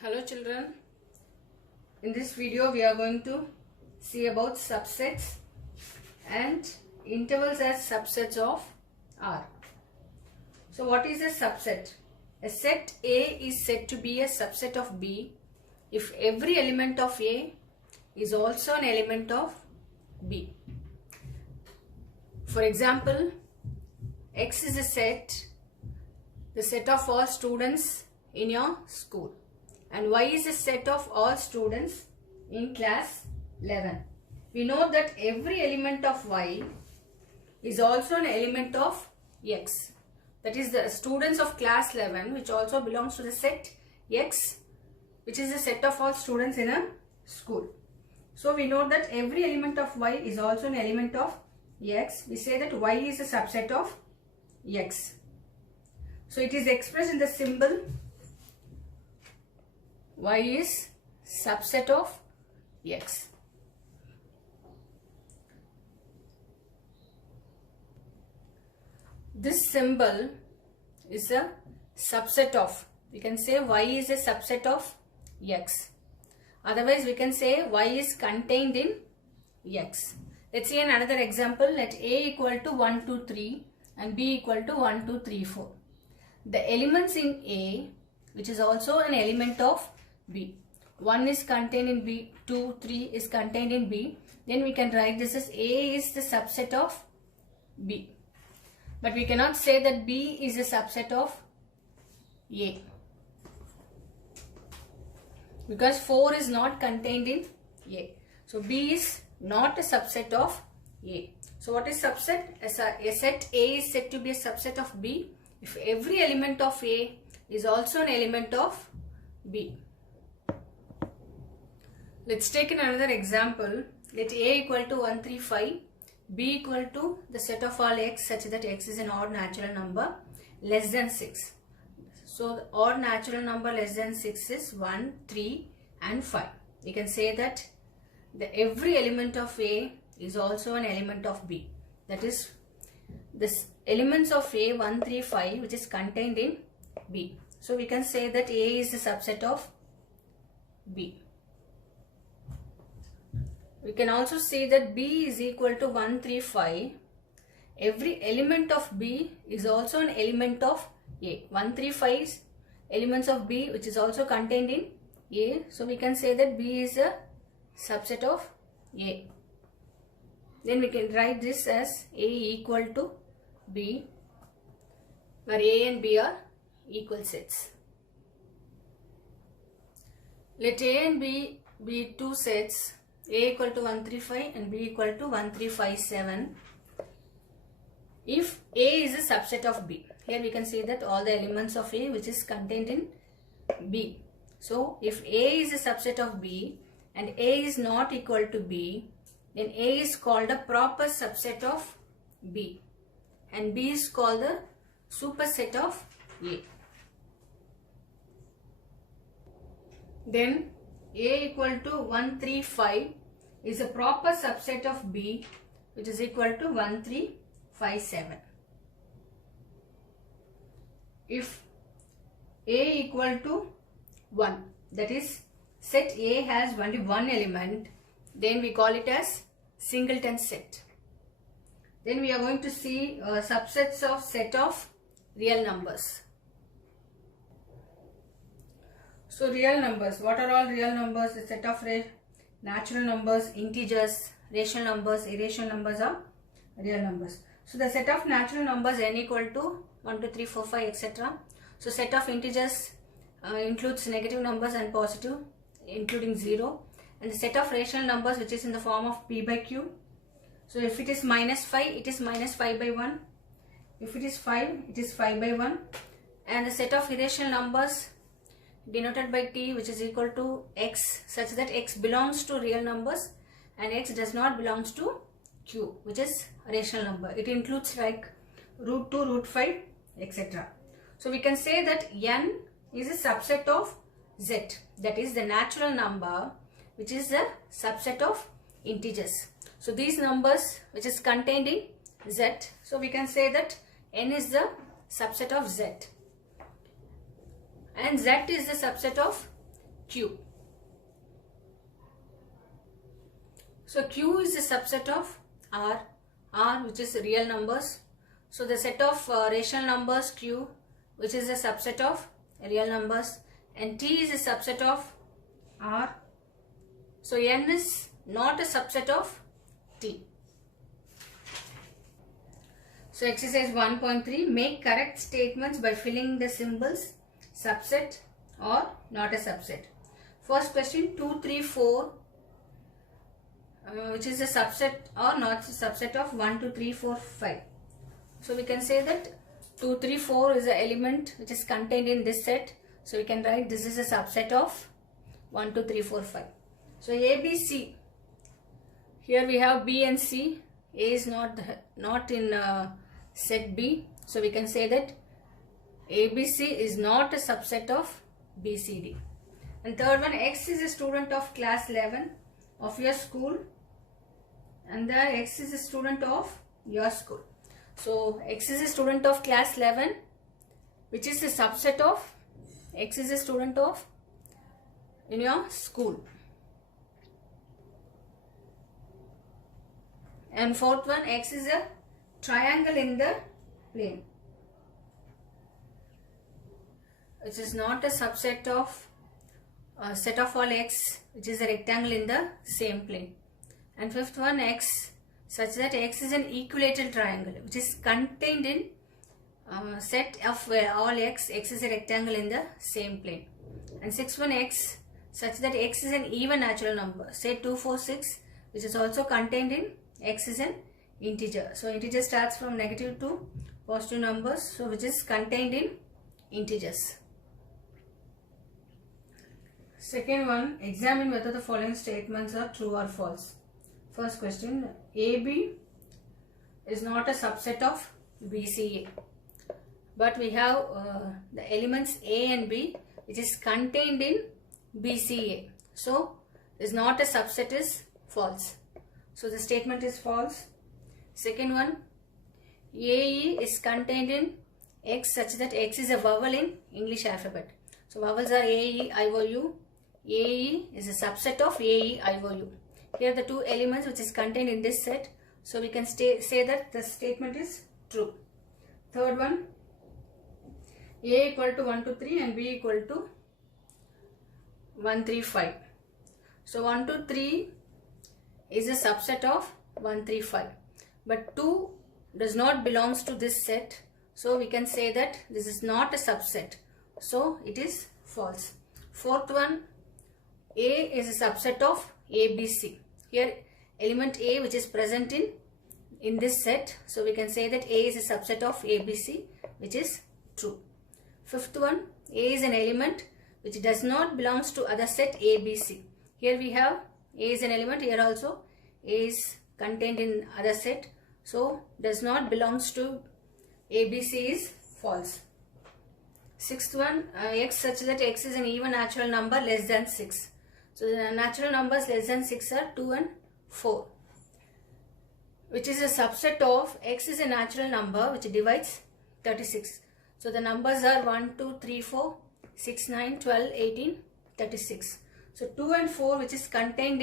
Hello children, in this video we are going to see about subsets and intervals as subsets of R. So what is a subset? A set A is said to be a subset of B if every element of A is also an element of B. For example, X is a set, the set of all students in your school, and Y is a set of all students in class 11. We know that every element of Y is also an element of X. That is the students of class 11, which also belongs to the set X, which is the set of all students in a school. So we know that every element of Y is also an element of X. We say that Y is a subset of X. So it is expressed in the symbol Y is subset of X. This symbol is a subset of, we can say Y is a subset of X. Otherwise we can say Y is contained in X. Let's see another example. Let A equal to 1, 2, 3 and B equal to 1, 2, 3, 4. The elements in A, which is also an element of B. 1 is contained in B, 2, 3 is contained in B. Then we can write this as A is the subset of B. But we cannot say that B is a subset of A, because 4 is not contained in A. So B is not a subset of A. So what is subset? A set A is said to be a subset of B if every element of A is also an element of B. Let's take another example. Let A equal to 1, 3, 5, B equal to the set of all X such that X is an odd natural number less than 6. So the odd natural number less than 6 is 1, 3 and 5. We can say that every element of A is also an element of B. That is, this elements of A 1, 3, 5 which is contained in B. So we can say that A is the subset of B. We can also say that B is equal to 1, 3, 5. Every element of B is also an element of A. 1, 3, 5 is elements of B which is also contained in A. So we can say that B is a subset of A. Then we can write this as A equal to B, where A and B are equal sets. Let A and B be two sets, A equal to 1, 3, 5 and B equal to 1, 3, 5, 7. If A is a subset of B, here we can say that all the elements of A which is contained in B. So if A is a subset of B and A is not equal to B, then A is called a proper subset of B and B is called the superset of A. Then A equal to 1, 3, 5 is a proper subset of B which is equal to 1, 3, 5, 7. If A equal to 1, that is set A has only one element, then we call it as singleton set. Then we are going to see subsets of set of real numbers. So real numbers, what are all real numbers? A set of natural numbers, integers, rational numbers, irrational numbers are real numbers. So the set of natural numbers n equal to 1, 2, 3, 4, 5, etc. So set of integers includes negative numbers and positive, including 0. And the set of rational numbers which is in the form of p by q. So if it is minus 5, it is minus 5 by 1. If it is 5, it is 5 by 1. And the set of irrational numbers denoted by t which is equal to x, such that x belongs to real numbers and x does not belongs to q, which is a rational number. It includes like root 2, root 5, etc. So we can say that n is a subset of z, that is the natural number which is a subset of integers. So these numbers which is contained in z, so we can say that n is the subset of z. and Z is the subset of Q. So Q is a subset of R, which is real numbers. So the set of rational numbers Q, which is a subset of real numbers, and T is a subset of R. So N is not a subset of T. So exercise 1.3, make correct statements by filling the symbols subset or not a subset. First question, 2, 3, 4, which is a subset or not a subset of 1, 2, 3, 4, 5. So we can say that 2, 3, 4 is the element which is contained in this set. So we can write this is a subset of 1, 2, 3, 4, 5. So A, B, C. Here we have B and C. A is not in set B. So we can say that ABC is not a subset of BCD. And third one, X is a student of class 11 of your school, and the X is a student of your school. So X is a student of class 11, which is a subset of X is a student of in your school. And fourth one, X is a triangle in the plane, which is not a subset of set of all X, which is a rectangle in the same plane. And fifth one, X such that X is an equilateral triangle, which is contained in set of all X is a rectangle in the same plane. And sixth one, X such that X is an even natural number, say 2, 4, 6, which is also contained in X is an integer. So integer starts from negative to positive numbers, so which is contained in integers. Second one, examine whether the following statements are true or false. First question, AB is not a subset of BCA, but we have the elements A and B which is contained in BCA. So is not a subset is false. So the statement is false. Second one, AE is contained in X such that X is a vowel in English alphabet. So vowels are AE, IOU. AE is a subset of AE, IOU. Here are the two elements which is contained in this set. So we can say that the statement is true. Third one, A equal to 1, 2, 3 and B equal to 1, 3, 5. So 1, 2, 3 is a subset of 1, 3, 5. But 2 does not belongs to this set. So we can say that this is not a subset. So it is false. Fourth one, A is a subset of ABC. Here element A which is present in this set. So we can say that A is a subset of ABC, which is true. Fifth one, A is an element which does not belongs to other set ABC. Here we have A is an element, here also A is contained in other set. So does not belongs to ABC is false. Sixth one, X such that X is an even natural number less than 6. So the natural numbers less than 6 are 2 and 4, which is a subset of X is a natural number which divides 36. So the numbers are 1, 2, 3, 4, 6, 9, 12, 18, 36. So 2 and 4 which is contained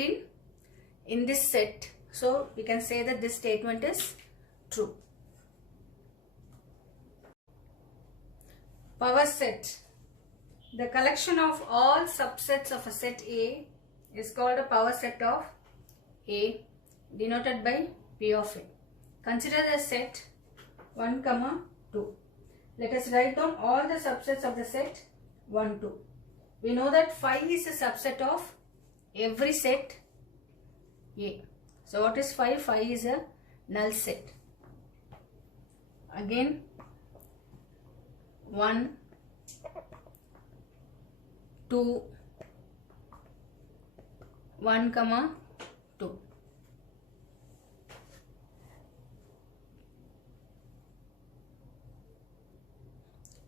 in this set. So we can say that this statement is true. Power set. The collection of all subsets of a set A is called a power set of A, denoted by P of A. Consider the set 1, 2. Let us write down all the subsets of the set 1, 2. We know that 5 is a subset of every set A. So what is 5? 5 is a null set. Again 1, 2, 1, 2.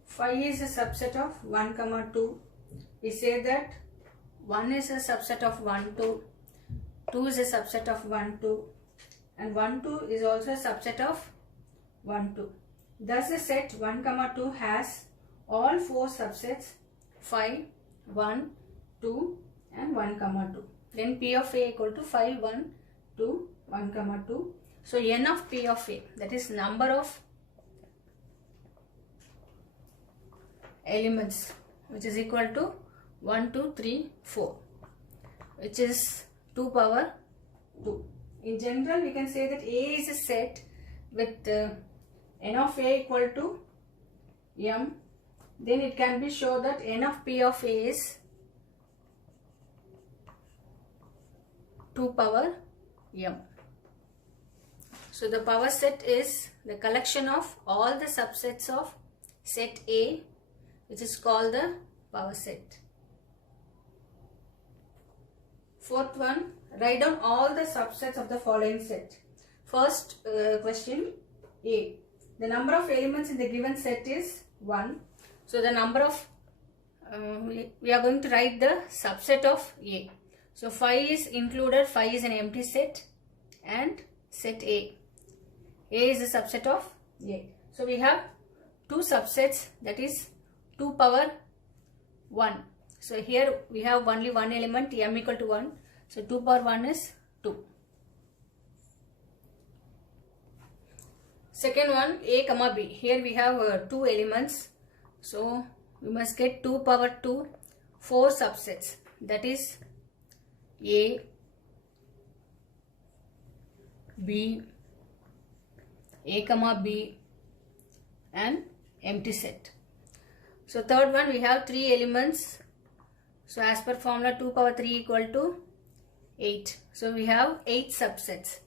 Five is a subset of 1, 2. We say that 1 is a subset of 1, 2. 2 is a subset of 1, 2. And 1, 2 is also a subset of 1, 2. Thus the set 1, 2 has all 4 subsets 5, 1, 2 and 1 comma 2. Then P of A equal to 5, 1, 2, 1 comma 2. So n of P of A, that is number of elements, which is equal to 1, 2, 3, 4, which is 2 power 2. In general, we can say that A is a set with n of A equal to m. Then it can be shown that n of P of A is 2 power m. So the power set is the collection of all the subsets of set A, which is called the power set. Fourth one, write down all the subsets of the following set. First question, A. The number of elements in the given set is 1. So the number of, we are going to write the subset of A. So 5 is included, 5 is an empty set and set A. A is a subset of A. So we have two subsets, that is 2 power 1. So here we have only one element, m equal to 1. So 2 power 1 is 2. Second one, A comma B. Here we have 2 elements. So we must get 2 power 2, 4 subsets. That is A, B, A comma B and empty set. So third one, we have 3 elements. So as per formula, 2 power 3 equal to 8. So we have 8 subsets.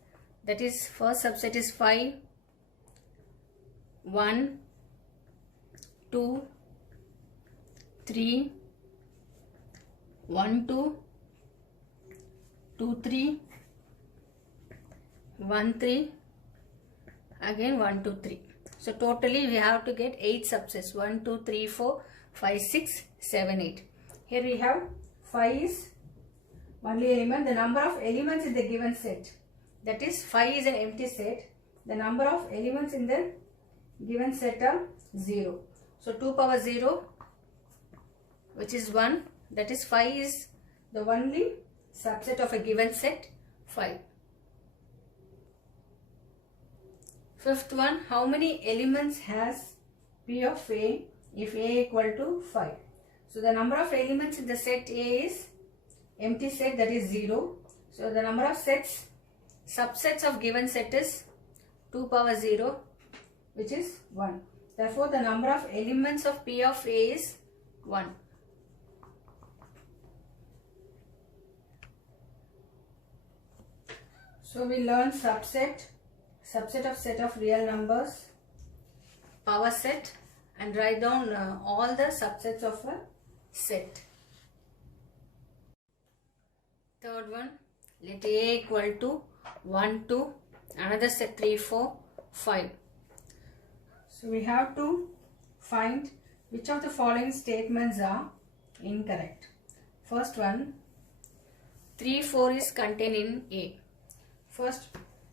That is, first subset is 5, 1, 2, 3, 1, 2, 2, 3, 1, 3, again 1, 2, 3. So totally we have to get 8 subsets. 1, 2, 3, 4, 5, 6, 7, 8. Here we have 5 is only element. The number of elements in the given set, that is 5 is an empty set. The number of elements in the given set are 0. So 2 power 0, which is 1, that is 5 is the only subset of a given set, 5. Fifth one, how many elements has P of A if A equal to 5? So the number of elements in the set A is empty set, that is 0. So the number of sets, subsets of given set is 2 power 0, which is 1. Therefore the number of elements of P of A is 1. So we learn subset of set of real numbers, power set, and write down all the subsets of a set. Third one, let A equal to 1, 2, another set 3, 4, 5. So we have to find which of the following statements are incorrect. First one, 3, 4 is contained in A. First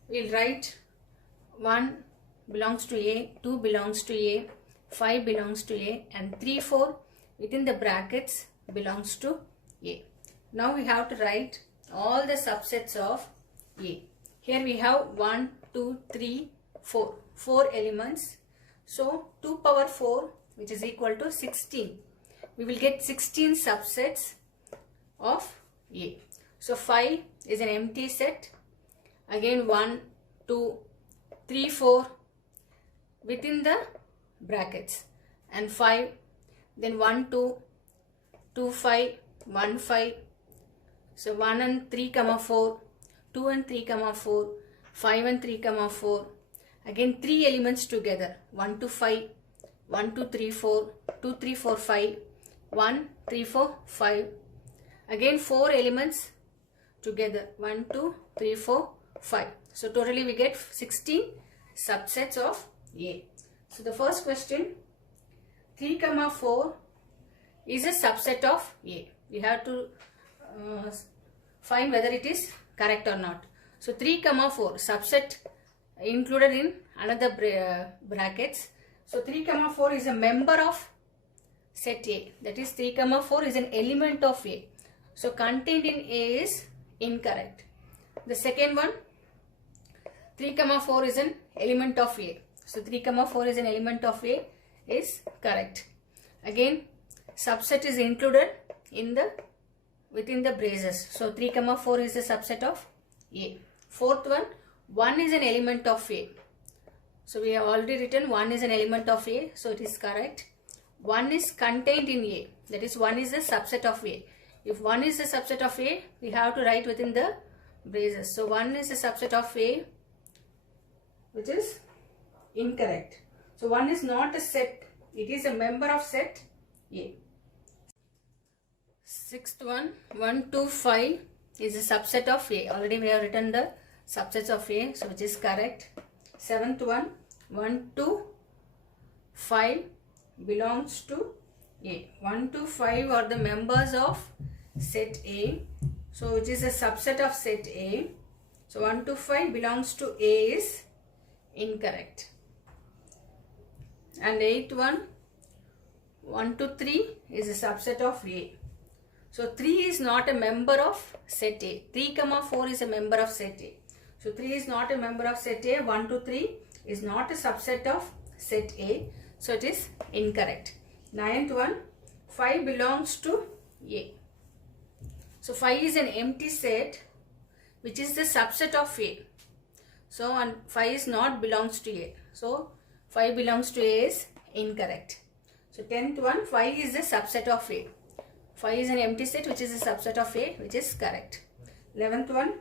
we'll write 1 belongs to A, 2 belongs to A, 5 belongs to A, and 3, 4 within the brackets belongs to A. Now we have to write all the subsets of A. Here we have 1, 2, 3, 4. 4 elements. So 2 power 4, which is equal to 16. We will get 16 subsets of A. So 5 is an empty set. Again 1, 2, 3, 4 within the brackets, and 5, then 1, 2, 2, 5, 1, 5. So 1 and 3 comma 4, 2 and 3 comma 4, 5 and 3 comma 4. Again 3 elements together, 1 to 5, 1, 2, 3, 4, 2, 3, 4, 5, 1, 3, 4, 5. Again 4 elements together, 1, 2, 3, 4, 5. So totally we get 16 subsets of A. So the first question, 3 comma 4 is a subset of A. We have to find whether it is correct or not. So 3 comma 4 subset included in another brackets. So 3 comma 4 is a member of set A. That is 3 comma 4 is an element of A. So contained in A is incorrect. The second one, 3, 4 is an element of A. So 3, 4 is an element of A is correct. Again, subset is included in the within the braces. So 3, 4 is a subset of A. Fourth one, 1 is an element of A. So we have already written 1 is an element of A. So it is correct. 1 is contained in A. That is 1 is a subset of A. If 1 is a subset of A, we have to write within the braces. So 1 is a subset of A, which is incorrect. So 1 is not a set. It is a member of set A. Sixth one, 1, 2, 5 is a subset of A. Already we have written the subsets of A, so which is correct. Seventh one, 1, 2, 5 belongs to A. 1, 2, 5 are the members of set A. So which is a subset of set A. So 1, 2, 5 belongs to A is incorrect. And eighth one, 1, 2, 3 is a subset of A. So 3 is not a member of set A. 3, 4 is a member of set A. So 3 is not a member of set A. 1, 2, 3 is not a subset of set A. So it is incorrect. Ninth one, 5 belongs to A. So 5 is an empty set which is the subset of A. So 5 is not belongs to A. So 5 belongs to A is incorrect. So 10th one, 5 is a subset of A. 5 is an empty set which is a subset of A, which is correct. 11th one,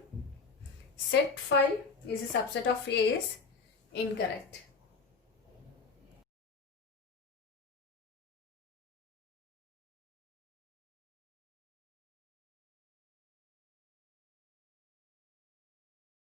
set 5 is a subset of A is incorrect.